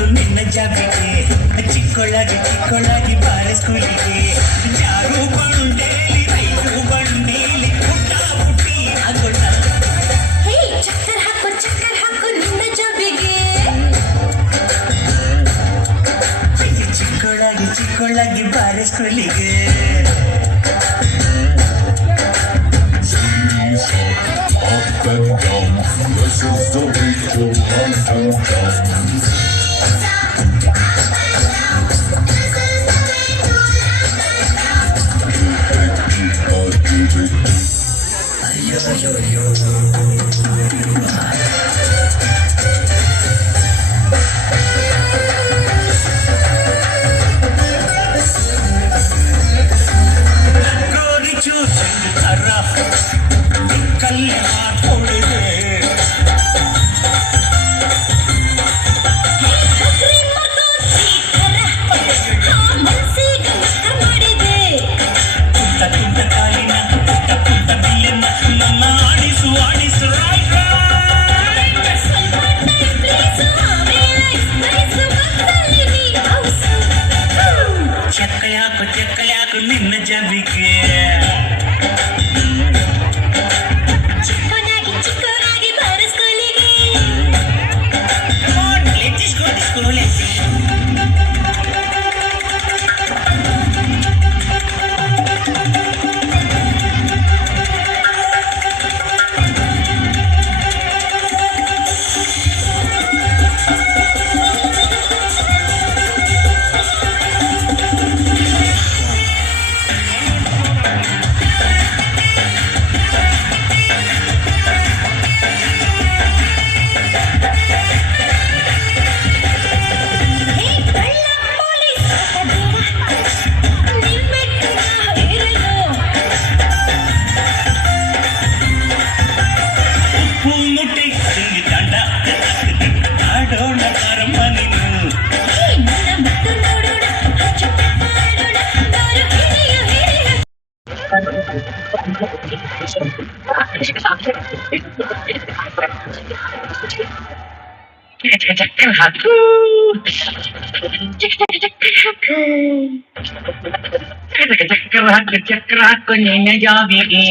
ಹಾಕು ನಿನ್ನ ಜಾಬಿಗೆ ಚಿಕ್ಕೊಳ್ಳಾಗಿ ಬಾರೆ ಸ್ಕೂಲಿಗೆ ಜಾರು ಬಂಡೇಲಿ ರೈಲು ಬಂಡೇಲಿ ಪುಟ್ಟ ಪುಟ್ಟಿ ಆಗೋಣ ಚಕ್ಕರ್ ಹಾಕು ನಿನ್ನ ಜಾಬಿಗೆ ಚಿಕ್ಕೊಳ್ಳಾಗಿ ಬಾರೆ ಸ್ಕೂಲಿಗೆ Up and down, this is the way to run and down. ಗೋರಿ ಚೂಸು ತರ ಕಲ್ಲಿ ಹಾಕೊಂಡಿದೆ ತುಂಟ ಕಾಲಿನ ಪುಟ್ಟ ಬಿಲ್ಲನ್ನ ನನ್ನ ಆಡಿಸು ಚಕ್ಕಲಿ ಹಾಕು ನಿನ್ನ ಜಾಬಿಗೆ ಚಿಕ್ಕವನಾಗಿ ಬಾರ ಸ್ಕೂಲಿಗೆ ಚಕ್ರ ಹಾಕು ನಿನ್ನ ಜಾಬಿಗೆ